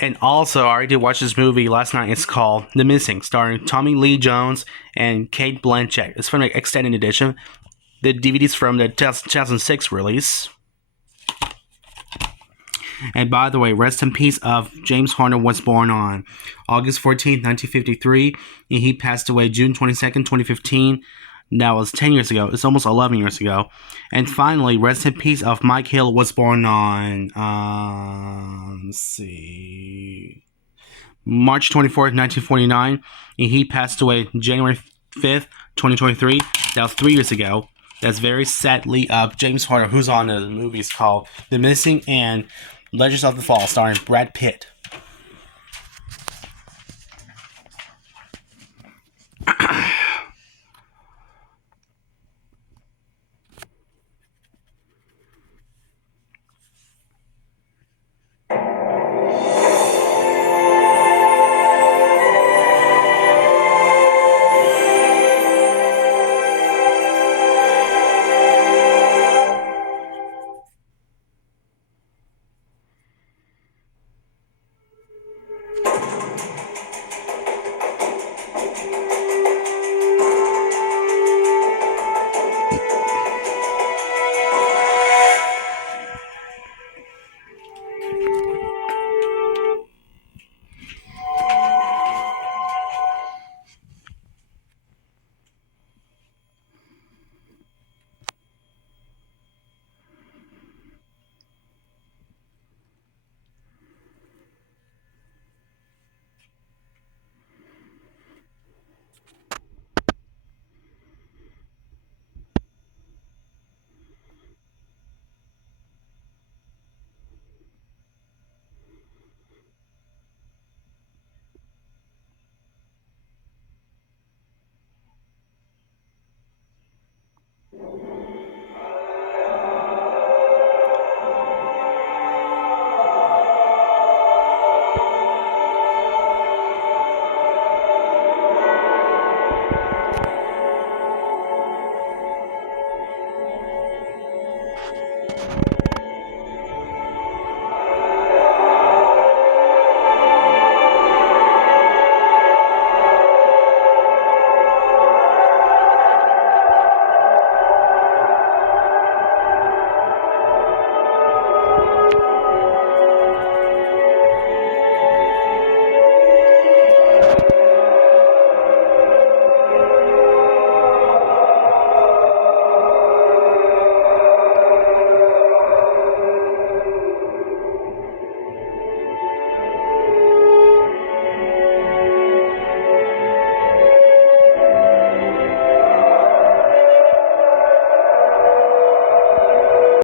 And also, I already did watch this movie last night. It's called The Missing, starring Tommy Lee Jones and Kate Blanchett. It's from the extended edition. The DVD's from the 2006 release. And by the way, rest in peace of James Horner was born on August 14th, 1953, and he passed away June 22nd, 2015. That was 10 years ago. It's almost 11 years ago. And finally, rest in peace of Mike Hill was born on, let's see, March 24th, 1949, and he passed away January 5th, 2023. That was 3 years ago. That's very sadly of James Horner, who's on the movies called The Missing and Legends of the Fall, starring Brad Pitt.